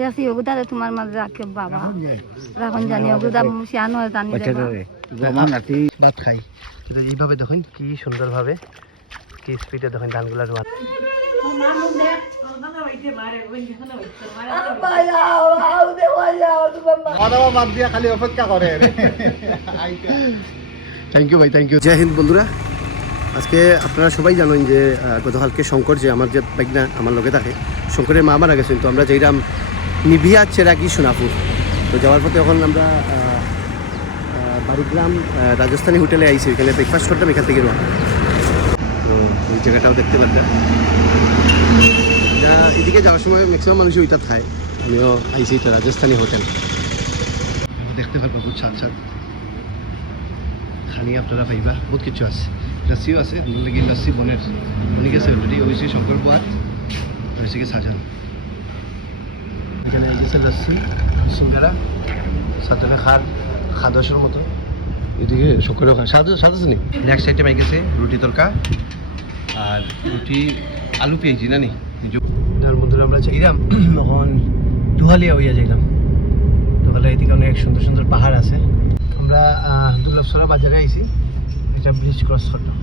গেছি ওগুদারে তোমার মাঝে রাখে বাবা রাখন জানি ওগুদা শিয়ান হয় জানি ভাত খাই এইভাবে দেখুন কি সুন্দরভাবে কি স্পিডে দেখুন ধানগুলা রোয়া থ্যাংক ইউ ভাই থ্যাংক ইউ জয় হিন্দ বন্ধুরা আজকে আপনারা সবাই জানেন যে গতকালকে শঙ্কর যে আমার যে বাইকনা আমার লগে থাকে শঙ্করের মা মারা গেছেন তো আমরা যেইরাম নিভিয়া চেরাগি সোনাপুর তো যাওয়ার পথে এখন আমরা বাড়িগ্রাম রাজস্থানী হোটেলে আইছি এখানে ব্রেকফাস্ট করতাম এখান থেকে রোয়া তো ওই জায়গাটাও দেখতে পারবেন এদিকে যাওয়ার সময় ম্যাক্সিমাম মানুষই ওইটা খায় আমিও আইছি এটা রাজস্থানী হোটেল দেখতে পারবো বহুত ছাড় ছাড় খানি আপনারা পাইবা বহুত কিছু আছে লস্যিও আছে আমার লাগে লস্যি বনের বনি গেছে অলরেডি হয়েছে শঙ্কর পোয়াত হয়েছে কি সাজান এখানে এই গেছে লস্যি সিঙ্গারা সাথে খাদসের মতো এদিকে শঙ্করেও খায় স্বাদ আছে নি নেক্সট সাইডে পাই গেছে রুটি তরকা আর রুটি আলু পেয়েছি না নি তার মধ্যে আমরা যাইলাম তখন দুহালিয়া হইয়া যাইলাম দুহালিয়া এদিকে অনেক সুন্দর সুন্দর পাহাড় আছে আমরা দুর্লভসরা বাজারে আইছি এটা ব্রিজ ক্রস করলাম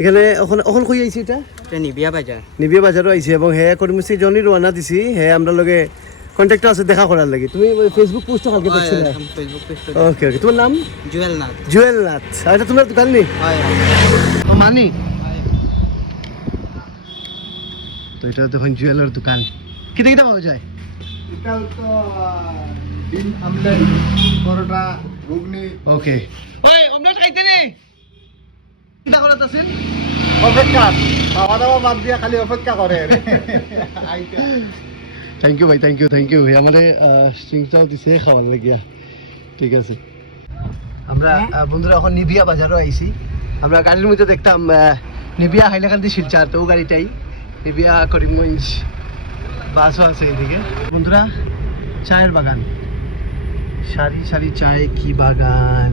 এখানে এখন কই আইছি এটা নিবিয়া বাজারও আইছি এবং হ্যাঁ কর্মসূচি জনি রওনা দিছি হ্যাঁ আমরা লগে কন্ট্যাক্ট আছে দেখা করার লাগে তুমি ফেসবুক পোস্ট কালকে দেখছিলে ওকে ওকে তোমার নাম জুয়েল নাথ আর এটা তোমার দোকান নি ও মানি তো এটা দেখুন জুয়েলের দোকান কিতে কিতে পাওয়া যায় এটা তো ডিম আমলেট পরোটা ঘুগনি ওকে ওই অমলেট খাইতে নে কিটা করত আছেন অপেক্ষা খাওয়া দাওয়া বাদ দিয়া খালি অপেক্ষা করে থ্যাংক ইউ ভাই থ্যাংক ইউ আমাদের স্ট্রিংটাও দিছে খাওয়ার লাগিয়া ঠিক আছে আমরা বন্ধুরা এখন নিবিয়া বাজারও আইছি আমরা গাড়ির মধ্যে দেখতাম নিবিয়া হাইলাকান্দি শিলচার তো গাড়িটাই নিবিয়া করিমগঞ্জ বাসও আছে এদিকে বন্ধুরা চায়ের বাগান সারি সারি চায় কি বাগান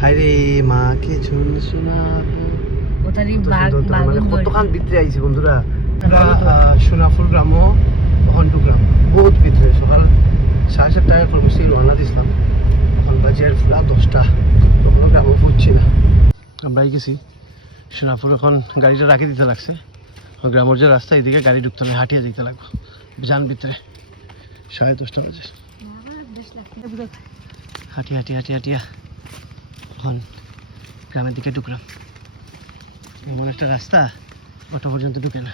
হায়রে মাকে ঝুল শোনাবো কতখান ভিতরে আইছি বন্ধুরা সোনাপুর গ্রামও হন্টু গ্রাম বহুত ভিতরে সকাল 7:30টায় কর্মসূচি রওনা দিছিলাম এখন বাজে পুরা 10টা তখনও গ্রামও পড়ছি না আমরা গেছি সোনাপুর এখন গাড়িটা রাখি দিতে লাগছে গ্রামের যে রাস্তা এদিকে গাড়ি ঢুকতে না হাঁটিয়ে যেতে লাগবো যান ভিতরে 10:30 বাজে হাঁটিয়া এখন গ্রামের দিকে ঢুকলাম এমন একটা রাস্তা অটো পর্যন্ত ঢুকে না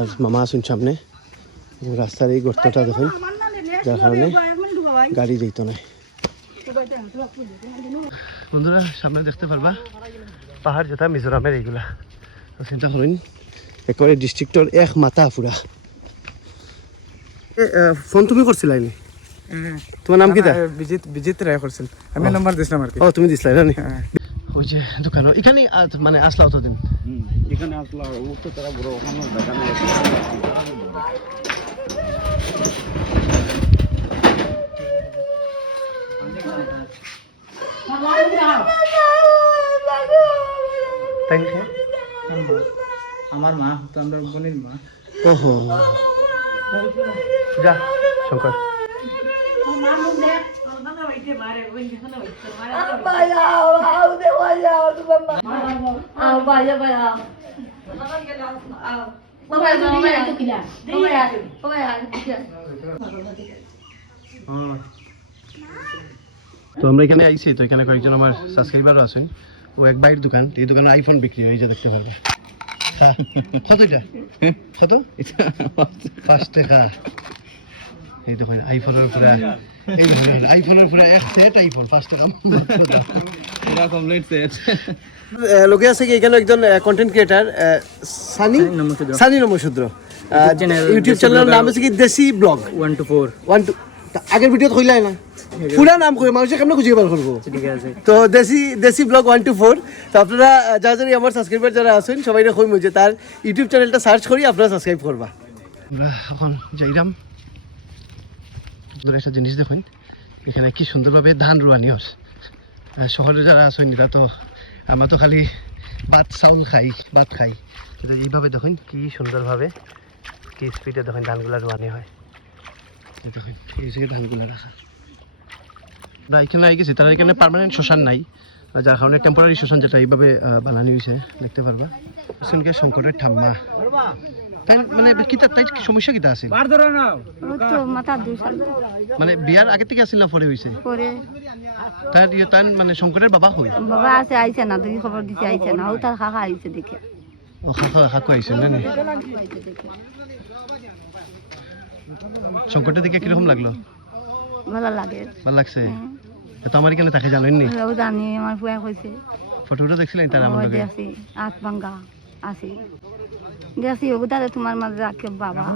আর মামা আসুন সামনে রাস্তার এই গর্তটা দেখুন যার কারণে গাড়ি যেত না বন্ধুরা সামনে দেখতে পারবা পাহাড় যেটা মিজোরামের এইগুলা চিন্তা করেন একেবারে ডিস্ট্রিক্টর এক মাথা পুরা ফোন তুমি করছিলা নি তোমার নাম কি বিজিত রায় করছিল আমি নাম্বার দিছিলাম আর কি ও তুমি দিছিলা না ওই যে দোকান এখানে মানে আসলা অতদিন এখানে আসলা ও তো তারা বড় ওখানে দোকানে আমার মা তো আমরা বোনের মা ওহো যা শঙ্কর তো আমরা এখানে আইছি তো এখানে কয়েকজন আমার সাবস্ক্রাইবারও আছেন ও এক বাইরের দোকান এই দোকানে আইফোন বিক্রি হয় যে দেখতে পারবে কত এটা কত 5 টাকা এই দোকানে আইফোনের পুরা এই আইফোনের পুরা এক সেট আইফোন 5 টাকা পুরা কমপ্লিট সেট লোকে আছে কি এখানে একজন content creator Sunny Namasudra YouTube চ্যানেলের নাম আছে কি দেশি ব্লগ 1 to 4 আগের ভিডিও তো হইলাই না পুরা নাম কই মানুষ কেমনে খুঁজে বার করব ঠিক আছে তো দেশি ব্লগ 1 to 4 তো আপনারা যারা আমার সাবস্ক্রাইবার যারা আছেন সবাইরে কই মুজে তার ইউটিউব চ্যানেলটা সার্চ করি আপনারা সাবস্ক্রাইব করবা আমরা এখন যাইরাম সুন্দর একটা জিনিস দেখুন এখানে কি সুন্দরভাবে ধান রোয়ানি হয় শহরে যারা আসেন এরা তো আমরা তো খালি ভাত চাউল খাই ভাত খাই, কিন্তু এইভাবে দেখুন কি সুন্দরভাবে কি স্পিডে দেখুন ধানগুলা রোয়ানি হয়। দেখুন এই যে ধানগুলা রাখা না এখানে আই গেছি, তারা এখানে পার্মানেন্ট শ্মশান নাই, যার কারণে টেম্পোরারি শ্মশান যেটা এইভাবে বানানো হয়েছে দেখতে পারবা। শুনকে শঙ্করের ঠাম্মা তাই মানে কিতা তাই সমস্যা কিতা আছে ওই তো মাথার দুই সাল মানে বিয়ার আগে থেকে আসছিল না পরে হয়েছে পরে তার তার মানে শঙ্করের বাবা হই বাবা আছে আইছে না, দুই খবর দিতে আইছে না, ও তার কাকা আইছে দেখে ও কাকু আইছেন না নি? আইছে দেখে শঙ্করটা দিকে কিরকম লাগলো? ভালো লাগে। ভালো লাগছে? তো আমার এখানে তাকে জানেন নি? ও জানি আমার ফুয়া কইছে ফটোটা দেখছিলেন তার আমার লগে? দেখছি আট ভাঙ্গা আছে দেখছি ওগুদারে তোমার মাঝে রাখে বাবা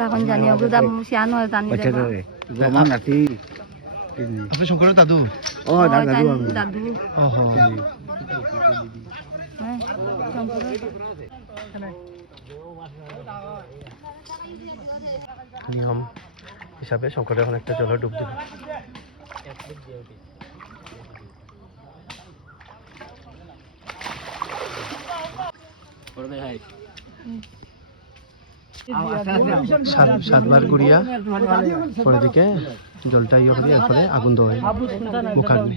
রাখন জানি ওগুদা সিয়ানো জানি আপনি শঙ্করের দাদু? দাদু ওহো নিয়ম হিসাবে শঙ্করের এখন একটা জলে ডুব দিল। সাতবার ঘুরিয়া পরে দিকে জলটা ইয়ে করে এরপরে আগুন দেওয়া হয় মুখাগ্নি।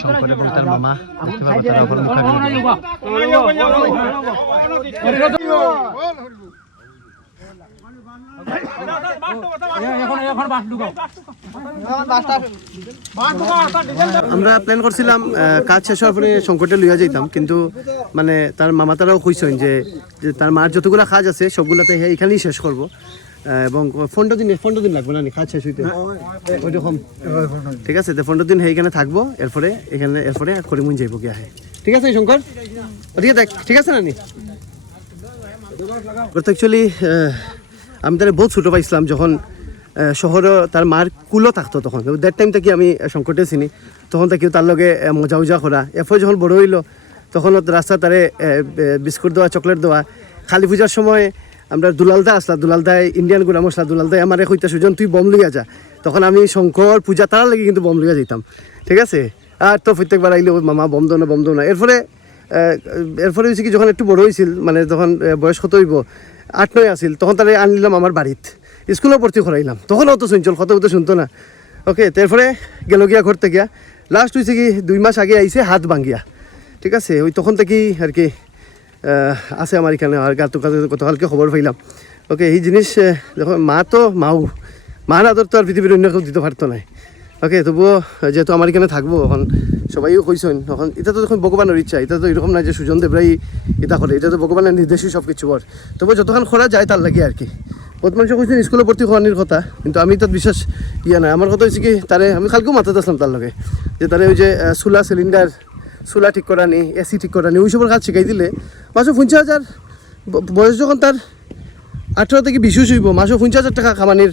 শঙ্কর এবং তার মামা দেখতে পাবো তারা ওপর মুখাগ্নি। আমরা প্ল্যান করছিলাম কাজ শেষ হওয়ার পরে শঙ্করটা লইয়া যাইতাম, কিন্তু মানে তার মামা তারাও কইছেন যে তার মার যতগুলা কাজ আছে সবগুলাতে এইখানেই শেষ করব, এবং 15 দিন লাগবে না কাজ শেষ হইতে ওইরকম। ঠিক আছে, তো 15 দিন এইখানে থাকবো, এরপরে করিমুন যাইব গিয়া। ঠিক আছে শঙ্কর, ওদিকে দেখ, ঠিক আছে না নি? অ্যাকচুয়ালি আমি তাহলে বহুত ছোটো পাইছিলাম যখন শহরে তার মার কুলো থাকতো, তখন দ্যাট টাইম থেকে আমি শঙ্করটে চিনি, তখন থেকেও তার লগে মজা উজা করা। এরপর যখন বড় হইলো তখন রাস্তা তারে বিস্কুট দেওয়া, চকলেট দেওয়া। কালী পূজার সময় আমরা দুলালদা আসলা, দুলালদায় ইন্ডিয়ান গুড়া মশলা, দুলালদায় আমার কইতা সুজন তুই বম লইয়া যা, তখন আমি শঙ্কর পূজা তার লাগে কিন্তু বম লইয়া যেতাম। ঠিক আছে, আর তো প্রত্যেকবার আইলে মামা বম দো না। এরপরে হয়েছে কি, যখন একটু বড় হয়েছিল, মানে যখন বয়স কত হইব 8-9 আসিল, তখন তারা আনলাম আমার বাড়িত, স্কুলেও ভর্তি করাইলাম, তখন অত শুনছিল, কত তো শুনতো না। ওকে, তারপরে গেল গিয়া ঘরতে গিয়া, লাস্ট হয়েছে কি 2 মাস আগে আইসে হাত ভাঙ্গিয়া। ঠিক আছে, ওই তখন থেকেই আর কি আছে আমার এখানে, আর গতকালকে খবর পাইলাম। ওকে, এই জিনিস যখন মা তো মা আদর তো আর পৃথিবীর অন্য কেউ দিতে পারতো না। ওকে, তবুও যেহেতু আমার এখানে থাকবো, এখন সবাইও কইছেন, এখন এটা তো যখন ভগবানের ইচ্ছা, এটা তো এরকম না যে সুজন দেবরাই এটা করে, এটা তো ভগবানের নির্দেশই সব কিছু বর। তবে যতক্ষণ করা যায় তার লাগে আর কি। বহুত মানুষ কইছেন স্কুলে ভর্তি হওয়ানির কথা, কিন্তু আমি তার বিশ্বাস নাই। আমার কথা হয়েছে কি, তারে আমি কালকেও মাথাতে আসলাম তার লগে, যে তারে ওই যে চুলা সিলিন্ডার চুলা ঠিক করা নি, এসি ঠিক করা নি, ওই সবের কাজ শিখাই দিলে মাসে 50,000 বয়স যখন তার 18 থেকে 20 হইব, মাসে 50,000 টাকা কামানির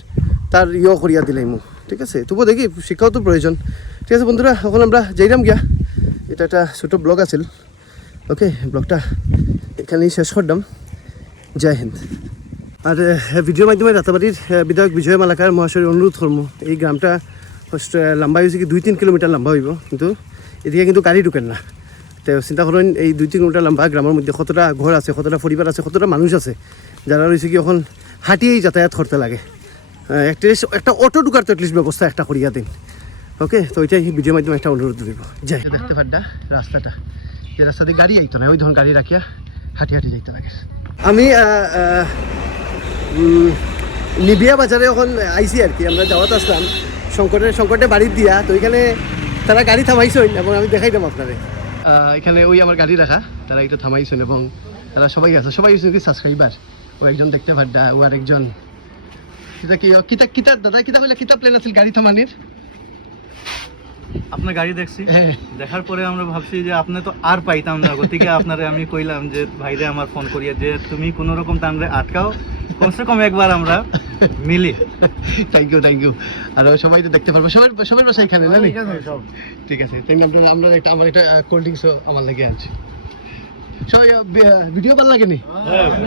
তার করিয়া দিলাই মু। ঠিক আছে, তবুও দেখি শিক্ষাও তো প্রয়োজন। ঠিক আছে বন্ধুরা, এখন আমরা যাইলাম গিয়া। এটা একটা ছোটো ব্লগ আছিল। ওকে, ব্লগটা এখানেই শেষ করলাম। জয় হিন্দ। আর ভিডিওর মাধ্যমে রাতাবাড়ির বিধায়ক বিজয় মালাকার মহাশয়ের অনুরোধ করবো, এই গ্রামটা লম্বা হয়েছে কি 2-3 কিলোমিটার লম্বা হইব, কিন্তু এদিকে কিন্তু গাড়ি ঢুকেন না। তো চিন্তা করেন এই 2-3 কিলোমিটার লম্বা গ্রামের মধ্যে কতটা ঘর আছে, কতটা পরিবার আছে, কতটা মানুষ আছে, যারা রয়েছে কি এখন হাঁটিয়েই যাতায়াত করতে লাগে। একটা অটো ঢুকার তো অ্যাটলিস্ট ব্যবস্থা একটা করিয়া দিন। ওকে, তো ওইটাই ভিডিওর মাধ্যমে একটা অনুরোধ দিব। যাই দেখতে পারডা রাস্তাটা, যে রাস্তা দিয়ে গাড়ি আইতো না, ওই ধরুন গাড়ি রাখিয়া হাঁটি যাইতে লাগে। আমি নিবিয়া বাজারে এখন আইসি আর কি, আমরা যাওয়াতে আসলাম শঙ্করের বাড়ির দিয়া, তো ওইখানে তারা গাড়ি থামাইছেন এবং আমি দেখাইতাম আপনারে। এখানে ওই আমার গাড়ি রাখা, তারা এটা থামাইছেন এবং তারা সবাই আছে, সবাই হচ্ছে কি সাবস্ক্রাইবার। ও একজন দেখতে পারডা, ও আর একজন দাদা কিতা বলে কিতা প্ল্যান আছে গাড়ি থামানির? আপনার গাড়ি দেখছি, দেখার পরে আমরা ভাবছি যে আপনি তো আর পাইতাম না, গতিকে আপনারে আমি কইলাম যে ভাইরে আমার ফোন করিয়া যে তুমি কোনো রকম টানরে আটকাও, কমসে কম একবার আমরা মিলি। Thank you. আর সবাই তো দেখতে পারবো, সবার বাসা এখানে না? ঠিক আছে, আমরা আমার একটা কোল্ড ড্রিঙ্কসও আমার লেগে আছে। সবাই ভিডিও ভালো লাগেনি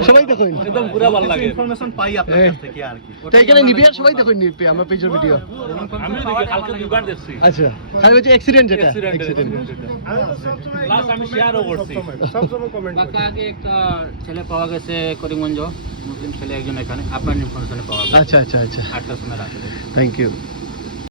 সবাই দেখুন একদম পুরা ভালো লাগে ইনফরমেশন পাই আপনার কাছ থেকে আর কি তো এখানে নিবি আর সবাই দেখুন আমার পেজের ভিডিও আমি দেখি কালকে দুবার দেখছি আচ্ছা খালি হচ্ছে অ্যাক্সিডেন্ট যেটা Accident. অ্যাক্সিডেন্ট প্লাস আমি শেয়ারও করছি সবসময় কমেন্ট করি। কাকা আগে একটা ছেলে পাওয়া গেছে করিমগঞ্জ মুসলিম ছেলে একজন এখানে আপনার ইনফরমেশনে পাওয়া গেছে আচ্ছা আচ্ছা আচ্ছা 8টার সময় রাতে থ্যাংক ইউ